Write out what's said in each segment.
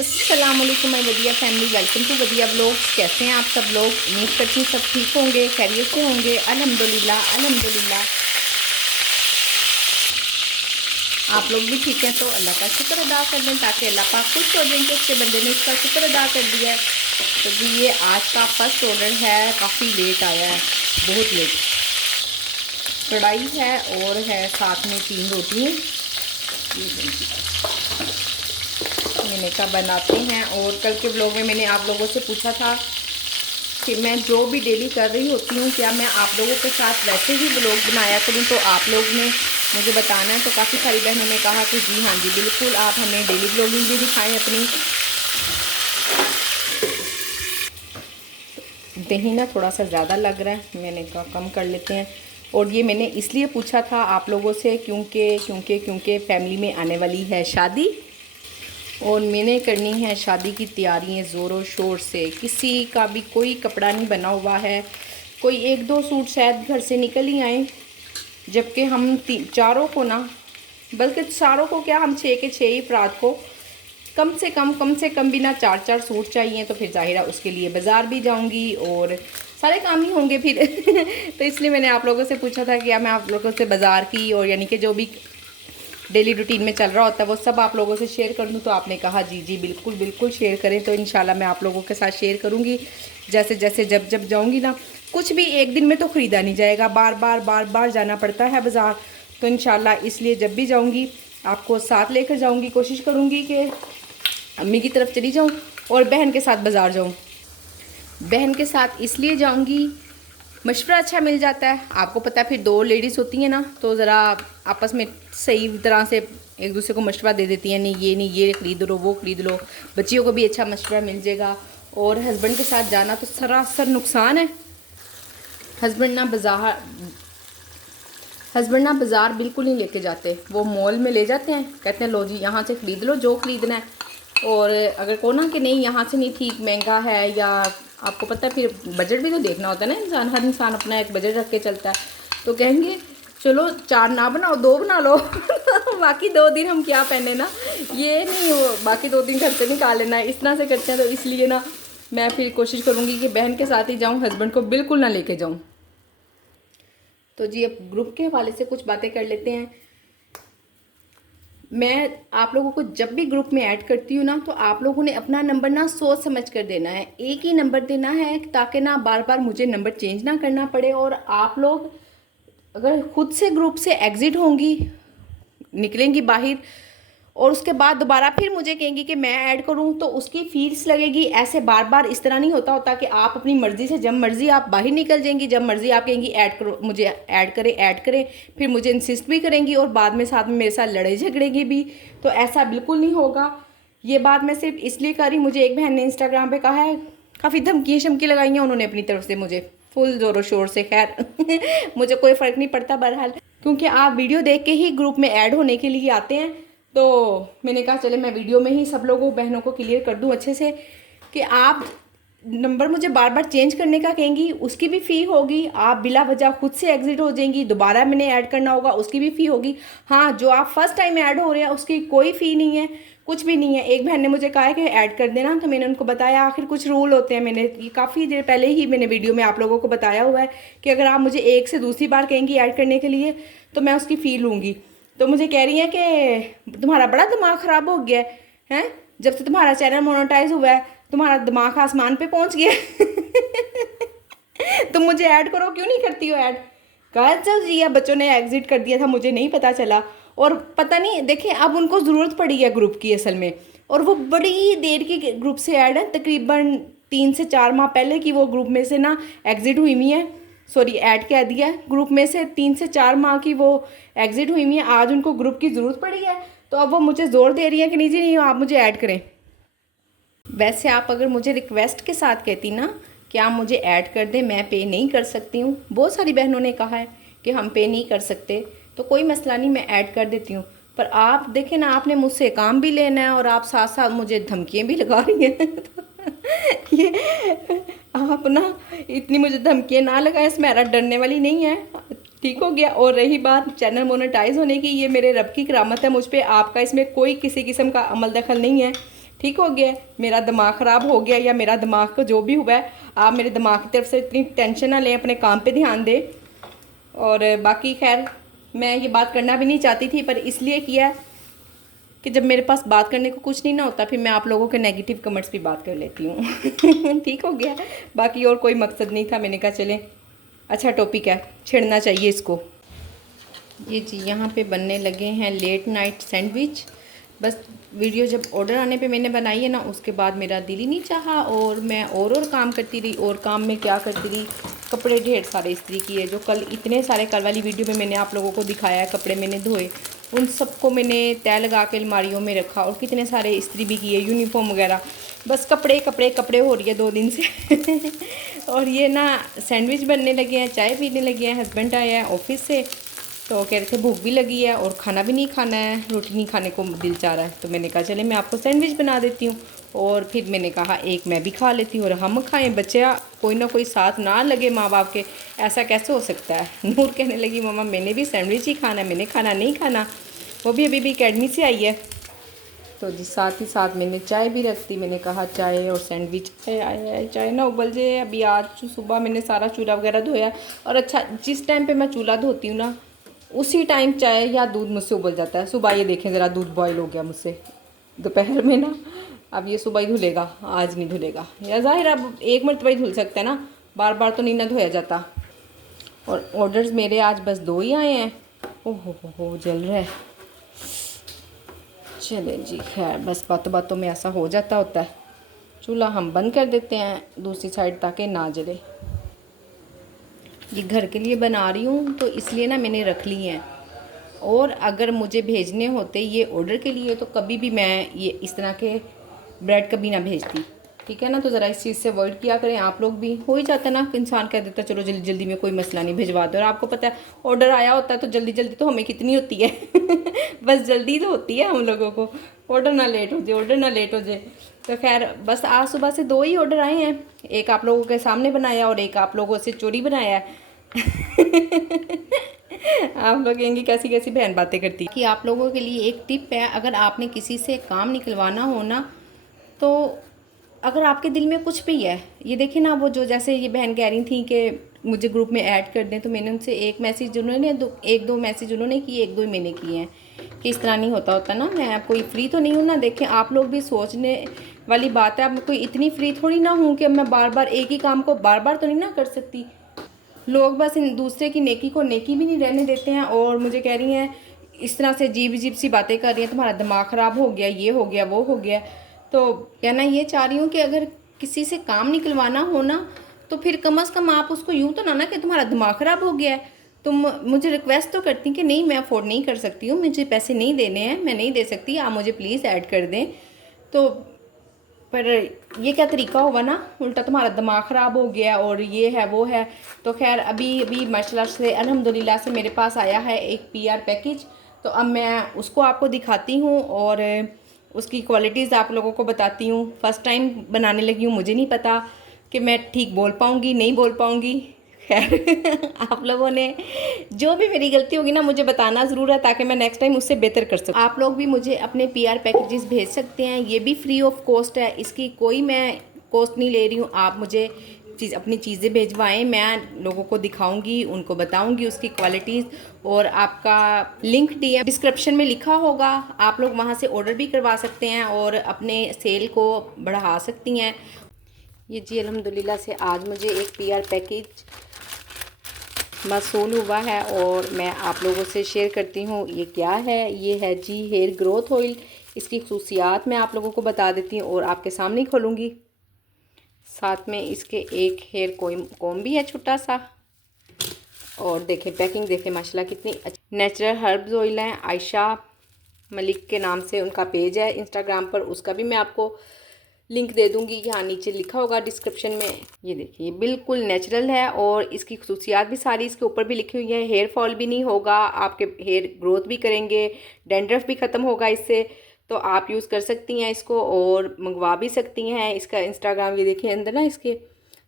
अस्सलाम वालेकुम my Wadiya family, welcome to Wadiya vlogs. कैसे हैं आप सब लोग? उम्मीद करती हूँ सब ठीक होंगे, खैरियत से होंगे। अल्हम्दुलिल्लाह अल्हम्दुलिल्लाह आप लोग भी ठीक हैं तो अल्लाह का शुक्र अदा कर दें, ताकि अल्लाह पाक खुश हो जाएं कि उसके बंदे ने इसका शुक्र अदा कर दिया है। तो जी ये आज का फर्स्ट ऑर्डर है, काफ़ी लेट आया है, बहुत लेट। कढ़ाई है और है साथ में 3 रोटियाँ। मैंने कहा बनाते हैं। और कल के व्लॉग में मैंने आप लोगों से पूछा था कि मैं जो भी डेली कर रही होती हूँ क्या मैं आप लोगों के साथ वैसे ही व्लॉग बनाया करूँ, तो आप लोग ने मुझे बताना है। तो काफ़ी सारी बहनों ने कहा कि जी हाँ जी बिल्कुल, आप हमें डेली व्लॉगिंग भी दिखाएं अपनी। दही ना थोड़ा सा ज़्यादा लग रहा है, मैंने कहा कम कर लेते हैं। और ये मैंने इसलिए पूछा था आप लोगों से क्योंकि फैमिली में आने वाली है शादी, और मैंने करनी है शादी की तैयारियां ज़ोरों शोर से। किसी का भी कोई कपड़ा नहीं बना हुआ है, कोई 1-2 सूट शायद घर से निकल ही आए, जबकि हम चारों को ना, बल्कि सारों को क्या, हम 6 के 6 ही रात को कम से कम भी ना 4-4 सूट चाहिए। तो फिर ज़ाहिर है उसके लिए बाज़ार भी जाऊंगी और सारे काम ही होंगे फिर तो इसलिए मैंने आप लोगों से पूछा था कि मैं आप लोगों से बाज़ार की और यानी कि जो भी डेली रूटीन में चल रहा होता है वो सब आप लोगों से शेयर कर दूँ। तो आपने कहा जी जी बिल्कुल बिल्कुल शेयर करें। तो इंशाल्लाह मैं आप लोगों के साथ शेयर करूँगी जैसे जैसे जब जाऊँगी ना। कुछ भी एक दिन में तो ख़रीदा नहीं जाएगा, बार बार जाना पड़ता है बाज़ार। तो इंशाल्लाह इसलिए जब भी जाऊँगी आपको साथ लेकर जाऊँगी। कोशिश करूँगी कि अम्मी की तरफ चली जाऊँ और बहन के साथ बाज़ार जाऊँ। बहन के साथ इसलिए जाऊँगी, मशवरा अच्छा मिल जाता है। आपको पता है फिर 2 लेडीज़ होती हैं ना, तो ज़रा आपस में सही तरह से एक दूसरे को मशवरा दे देती हैं, नहीं ये ख़रीद लो, वो ख़रीद लो। बच्चियों को भी अच्छा मशवरा मिल जाएगा। और हस्बैंड के साथ जाना तो सरासर नुकसान है। हस्बैंड ना बाज़ार बिल्कुल नहीं लेके जाते। वो मॉल में ले जाते हैं, कहते हैं लो जी यहाँ से ख़रीद लो जो ख़रीदना है। और अगर को ना कि नहीं यहाँ से नहीं ठीक, महंगा है, या आपको पता है फिर बजट भी तो देखना होता है ना, हर इंसान अपना एक बजट रख के चलता है। तो कहेंगे चलो 4 ना बनाओ 2 बना लो बाकी 2 दिन हम क्या पहने ना, ये नहीं हो, बाकी 2 दिन घर से निकाल लेना है, इस तरह से करते हैं। तो इसलिए ना मैं फिर कोशिश करूँगी कि बहन के साथ ही जाऊँ, हस्बैंड को बिल्कुल ना लेके जाऊँ। तो जी अब ग्रुप के हवाले से कुछ बातें कर लेते हैं। मैं आप लोगों को जब भी ग्रुप में ऐड करती हूँ ना, तो आप लोगों ने अपना नंबर ना सोच समझ कर देना है। एक ही नंबर देना है ताकि ना बार बार मुझे नंबर चेंज ना करना पड़े। और आप लोग अगर खुद से ग्रुप से एग्ज़िट होंगी, निकलेंगी बाहर, और उसके बाद दोबारा फिर मुझे कहेंगी कि मैं ऐड करूं, तो उसकी फीस लगेगी। ऐसे बार बार इस तरह नहीं होता कि आप अपनी मर्ज़ी से जब मर्ज़ी आप बाहर निकल जाएंगी, जब मर्ज़ी आप कहेंगी ऐड करो, मुझे ऐड करें, फिर मुझे इंसिस्ट भी करेंगी और बाद में साथ में मेरे साथ लड़ाई झगड़ेंगी भी। तो ऐसा बिल्कुल नहीं होगा। ये बात मैं सिर्फ इसलिए कर रही, मुझे एक बहन ने इंस्टाग्राम पर कहा है, काफ़ी धमकी शमकी लगाई हैं उन्होंने अपनी तरफ से मुझे फुल ज़ोरों शोर से। खैर मुझे कोई फ़र्क नहीं पड़ता बहरहाल, क्योंकि आप वीडियो देख के ही ग्रुप में ऐड होने के लिए आते हैं। तो मैंने कहा चले मैं वीडियो में ही सब लोगों बहनों को क्लियर कर दूं अच्छे से कि आप नंबर मुझे बार बार चेंज करने का कहेंगी, उसकी भी फ़ी होगी। आप बिला वजह खुद से एग्ज़िट हो जाएंगी, दोबारा मैंने ऐड करना होगा, उसकी भी फ़ी होगी। हाँ, जो आप फर्स्ट टाइम ऐड हो रहे हैं उसकी कोई फ़ी नहीं है, कुछ भी नहीं है। एक बहन ने मुझे कहा है कि ऐड कर देना, तो मैंने उनको बताया आखिर कुछ रूल होते हैं। मैंने ये काफ़ी देर पहले ही मैंने वीडियो में आप लोगों को बताया हुआ है कि अगर आप मुझे एक से दूसरी बार कहेंगी ऐड करने के लिए तो मैं उसकी फ़ी लूँगी। तो मुझे कह रही हैं कि तुम्हारा बड़ा दिमाग ख़राब हो गया है, जब से तुम्हारा चैनल मोनेटाइज हुआ है तुम्हारा दिमाग आसमान पे पहुंच गया तुम मुझे ऐड करो, क्यों नहीं करती हो ऐड? कहा चल जी, अब बच्चों ने एग्जिट कर दिया था, मुझे नहीं पता चला। और पता नहीं, देखिए अब उनको ज़रूरत पड़ी है ग्रुप की असल में, और वो बड़ी देर की ग्रुप से ऐड है, तकरीबन 3 से 4 माह पहले की वो ग्रुप में से ना एग्जिट हुई हुई है। सॉरी ऐड कह दिया, ग्रुप में से 3 से 4 माह की वो एग्जिट हुई हुई है। आज उनको ग्रुप की ज़रूरत पड़ी है, तो अब वो मुझे ज़ोर दे रही है कि नहीं जी नहीं आप मुझे ऐड करें। वैसे आप अगर मुझे रिक्वेस्ट के साथ कहती ना कि आप मुझे ऐड कर दें, मैं पे नहीं कर सकती हूँ, बहुत सारी बहनों ने कहा है कि हम पे नहीं कर सकते, तो कोई मसला नहीं, मैं ऐड कर देती हूँ। पर आप देखें ना, आपने मुझसे काम भी लेना है और आप साथ साथ मुझे धमकियाँ भी लगा रही हैं ये आप ना इतनी मुझे धमकियाँ ना लगाएं, इसमें मेरा डरने वाली नहीं है, ठीक हो गया। और रही बात चैनल मोनेटाइज होने की, ये मेरे रब की करामत है मुझ पर, आपका इसमें कोई किसी किस्म का अमल दखल नहीं है। ठीक हो गया है, मेरा दिमाग ख़राब हो गया या मेरा दिमाग को जो भी हुआ है, आप मेरे दिमाग की तरफ से इतनी टेंशन ना लें, अपने काम पे ध्यान दें। और बाकी खैर मैं ये बात करना भी नहीं चाहती थी, पर इसलिए किया है कि जब मेरे पास बात करने को कुछ नहीं ना होता, फिर मैं आप लोगों के नेगेटिव कमेंट्स भी बात कर लेती हूँ। ठीक हो गया, बाकी और कोई मकसद नहीं था। मैंने कहा चलें, अच्छा टॉपिक है, छेड़ना चाहिए इसको। ये जी यहाँ पे बनने लगे हैं लेट नाइट सैंडविच। बस वीडियो जब ऑर्डर आने पे मैंने बनाई है ना, उसके बाद मेरा दिल ही नहीं चाहा और मैं और काम करती रही। और काम में क्या करती रही, कपड़े ढेर सारे इस्त्री किए, जो कल इतने सारे, कल वाली वीडियो में मैंने आप लोगों को दिखाया है, कपड़े मैंने धोए, उन सबको मैंने तय लगा के अलमारियों में रखा। और कितने सारे इस्त्री भी किए, यूनिफॉर्म वगैरह। बस कपड़े कपड़े कपड़े हो रही है 2 दिन से। और ये ना सैंडविच बनने लगे हैं, चाय पीने लगे हैं। हस्बैंड आए हैं ऑफिस से, तो कह रहे थे भूख भी लगी है और खाना भी नहीं खाना है, रोटी नहीं खाने को दिल चाह रहा है। तो मैंने कहा चले मैं आपको सैंडविच बना देती हूँ। और फिर मैंने कहा एक मैं भी खा लेती हूँ और हम खाएं, बच्चे कोई ना कोई साथ ना लगे माँ बाप के, ऐसा कैसे हो सकता है। नूर कहने लगी मम्मा मैंने भी सैंडविच ही खाना है, मैंने खाना नहीं खाना। वो भी अभी अकेडमी से आई है। तो जी साथ ही साथ मैंने चाय भी रख दी। मैंने कहा चाय और सैंडविच, चाय ना उबल जाए। अभी आज सुबह मैंने सारा चूल्हा वगैरह धोया। और अच्छा, जिस टाइम पे मैं चूल्हा धोती हूँ ना, उसी टाइम चाय या दूध मुझसे उबल जाता है। सुबह ये देखें ज़रा, दूध बॉयल हो गया मुझसे दोपहर में ना। अब ये सुबह ही धुलेगा, आज नहीं धुलेगा। या ज़ाहिर अब 1 मरतबा ही धुल सकता है ना, बार बार तो नहीं ना धोया जाता। और ऑर्डर्स मेरे आज बस 2 ही आए हैं। ओहो हो जल रहा है। चले जी, खैर बस बातों बातों में ऐसा हो जाता होता है। चूल्हा हम बंद कर देते हैं दूसरी साइड ताकि ना जले। ये घर के लिए बना रही हूँ तो इसलिए ना मैंने रख ली हैं। और अगर मुझे भेजने होते ये ऑर्डर के लिए, तो कभी भी मैं ये इस तरह के ब्रेड कभी ना भेजती। ठीक है ना, तो ज़रा इस चीज़ से अवॉइड किया करें आप लोग भी। हो ही जाता है ना, इंसान कह देता चलो जल्दी जल्दी में, कोई मसला नहीं, भिजवा दो। और आपको पता है ऑर्डर आया होता है तो जल्दी जल्दी तो हमें कितनी होती है। बस जल्दी तो होती है हम लोगों को, ऑर्डर ना लेट हो जाए, ऑर्डर ना लेट हो जाए। तो खैर बस आज सुबह से 2 ही ऑर्डर आए हैं। एक आप लोगों के सामने बनाया और एक आप लोगों से चोरी बनाया है। आप लोग कहेंगे कैसी कैसी बहन बातें करती है। कि आप लोगों के लिए एक टिप है, अगर आपने किसी से काम निकलवाना हो ना, तो अगर आपके दिल में कुछ भी है, ये देखिए ना, वो जो जैसे ये बहन कह रही थी कि मुझे ग्रुप में ऐड कर दें, तो मैंने उनसे एक मैसेज उन्होंने 1-2 मैसेज उन्होंने किए, 1-2 ही मैंने किए हैं। कि इस तरह नहीं होता ना, मैं कोई फ्री तो नहीं हूँ ना। देखें आप लोग भी सोचने वाली बात है, अब कोई इतनी फ्री थोड़ी ना हूँ कि मैं बार बार एक ही काम को बार बार तो नहीं ना कर सकती। लोग बस इन दूसरे की नेकी को नेकी भी नहीं रहने देते हैं। और मुझे कह रही हैं इस तरह से अजीब अजीब सी बातें कर रही हैं, तुम्हारा दिमाग ख़राब हो गया, ये हो गया, वो हो गया। तो कहना ये चाह रही हूँ कि अगर किसी से काम निकलवाना हो ना, तो फिर कम से कम आप उसको यूँ तो ना कि तुम्हारा दिमाग ख़राब हो गया है। तुम मुझे रिक्वेस्ट तो करती कि नहीं मैं अफोर्ड नहीं कर सकती हूँ, मुझे पैसे नहीं देने हैं, मैं नहीं दे सकती, आप मुझे प्लीज़ ऐड कर दें। तो पर ये क्या तरीका होगा ना, उल्टा तुम्हारा दिमाग ख़राब हो गया और ये है वो है। तो खैर अभी अभी माशाल्लाह से अल्हम्दुलिल्लाह से मेरे पास आया है एक पीआर पैकेज। तो अब मैं उसको आपको दिखाती हूँ और उसकी क्वालिटीज़ आप लोगों को बताती हूँ। फ़र्स्ट टाइम बनाने लगी हूँ, मुझे नहीं पता कि मैं ठीक बोल पाऊँगी नहीं बोल पाऊँगी। खैर आप लोगों ने जो भी मेरी गलती होगी ना मुझे बताना ज़रूर है, ताकि मैं नेक्स्ट टाइम उससे बेहतर कर सकूँ। आप लोग भी मुझे अपने पीआर पैकेजेस भेज सकते हैं, ये भी फ्री ऑफ कॉस्ट है, इसकी कोई मैं कॉस्ट नहीं ले रही हूँ। आप मुझे अपनी चीज़ें भेजवाएं, मैं लोगों को दिखाऊंगी, उनको बताऊंगी उसकी क्वालिटीज़। और आपका लिंक डीएम डिस्क्रिप्शन में लिखा होगा, आप लोग वहाँ से ऑर्डर भी करवा सकते हैं और अपने सेल को बढ़ा सकती हैं। ये जी अल्हम्दुलिल्लाह से आज मुझे एक पीआर पैकेज मौसूल हुआ है और मैं आप लोगों से शेयर करती हूँ। ये क्या है, ये है जी हेयर ग्रोथ ऑयल। इसकी खसूसियात मैं आप लोगों को बता देती हूँ और आपके सामने ही खोलूँगी। साथ में इसके एक हेयर कॉम भी है छोटा सा। और देखें पैकिंग देखें माशाल्लाह कितनी अच्छी। नेचुरल हर्ब्स ऑयल है, आयशा मलिक के नाम से उनका पेज है इंस्टाग्राम पर, उसका भी मैं आपको लिंक दे दूंगी, यहाँ नीचे लिखा होगा डिस्क्रिप्शन में। ये देखिए ये बिल्कुल नेचुरल है और इसकी खसूसियात भी सारी इसके ऊपर भी लिखी हुई है। हेयर फॉल भी नहीं होगा, आपके हेयर ग्रोथ भी करेंगे, डैंड्रफ भी ख़त्म होगा इससे। तो आप यूज़ कर सकती हैं इसको और मंगवा भी सकती हैं। इसका इंस्टाग्राम ये देखिए, अंदर ना इसके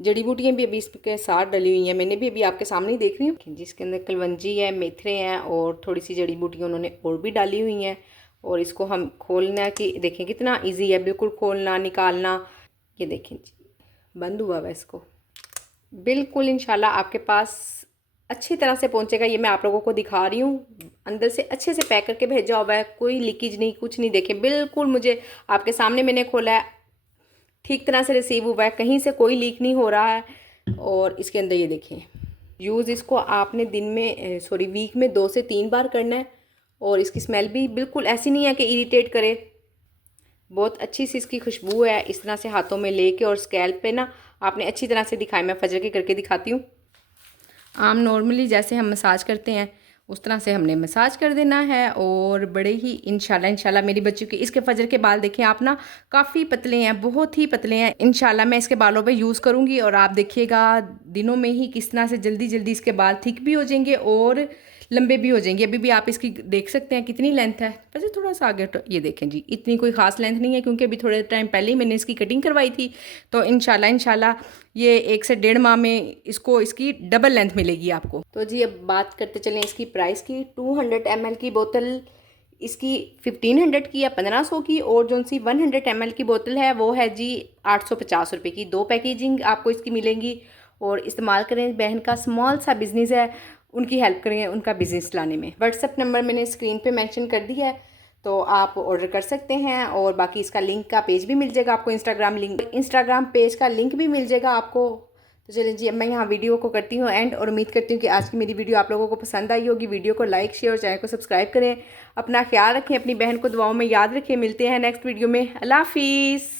जड़ी बूटियाँ भी अभी इसके साथ डली हुई हैं, मैंने भी अभी आपके सामने ही देख रही हूँ। जिसके अंदर कलवंजी है, मेथरे हैं और थोड़ी सी जड़ी बूटियाँ उन्होंने और भी डाली हुई हैं। और इसको हम खोलना कि देखें कितना इजी है बिल्कुल खोलना निकालना। ये देखें जी बंद हुआ हुआ इसको, बिल्कुल इंशाल्लाह आपके पास अच्छी तरह से पहुंचेगा। ये मैं आप लोगों को दिखा रही हूँ, अंदर से अच्छे से पैक करके भेजा हुआ है, कोई लीकेज नहीं कुछ नहीं। देखें बिल्कुल मुझे आपके सामने मैंने खोला है, ठीक तरह से रिसीव हुआ है, कहीं से कोई लीक नहीं हो रहा है। और इसके अंदर ये देखें यूज़ इसको आपने दिन में वीक में 2 से 3 बार करना है। और इसकी स्मेल भी बिल्कुल ऐसी नहीं है कि इरिटेट करे, बहुत अच्छी सी इसकी खुशबू है। इस तरह से हाथों में लेके और स्कैल्प पे ना आपने अच्छी तरह से दिखाया, मैं फजर के करके दिखाती हूँ। आम नॉर्मली जैसे हम मसाज करते हैं उस तरह से हमने मसाज कर देना है। और बड़े ही इंशाल्लाह मेरी बच्ची के इसके फजर के बाल देखें आप ना काफ़ी पतले हैं, बहुत ही पतले हैं। इंशाल्लाह मैं इसके बालों पे यूज़ करूँगी और आप देखिएगा दिनों में ही किस तरह से जल्दी जल्दी इसके बाल थिक भी हो जाएंगे और लंबे भी हो जाएंगे। अभी भी आप इसकी देख सकते हैं कितनी लेंथ है, वैसे थोड़ा सा आगे तो ये देखें जी इतनी कोई ख़ास लेंथ नहीं है क्योंकि अभी थोड़े टाइम पहले ही मैंने इसकी कटिंग करवाई थी। तो इंशाल्लाह ये 1 से 1.5 माह में इसको इसकी डबल लेंथ मिलेगी आपको। तो जी अब बात करते चलें इसकी प्राइस की। 200 ml की बोतल इसकी 1500 की या 1500 की, और जो सी 100 ml की बोतल है वो है जी 850 रुपये की। 2 पैकेजिंग आपको इसकी मिलेंगी। और इस्तेमाल करें, बहन का स्मॉल सा बिज़नेस है, उनकी हेल्प करें उनका बिज़नेस लाने में। व्हाट्सएप नंबर मैंने स्क्रीन पे मेंशन कर दिया है, तो आप ऑर्डर कर सकते हैं। और बाकी इसका लिंक का पेज भी मिल जाएगा आपको, इंस्टाग्राम पेज का लिंक भी मिल जाएगा आपको। तो चलिए जी अब मैं यहाँ वीडियो को करती हूँ एंड, और उम्मीद करती हूँ कि आज की मेरी वीडियो आप लोगों को पसंद आई होगी। वीडियो को लाइक शेयर और चैनल को सब्सक्राइब करें। अपना ख्याल रखें, अपनी बहन को दुआओं में याद रखें। मिलते हैं नेक्स्ट वीडियो में। अल्लाह हाफिज़।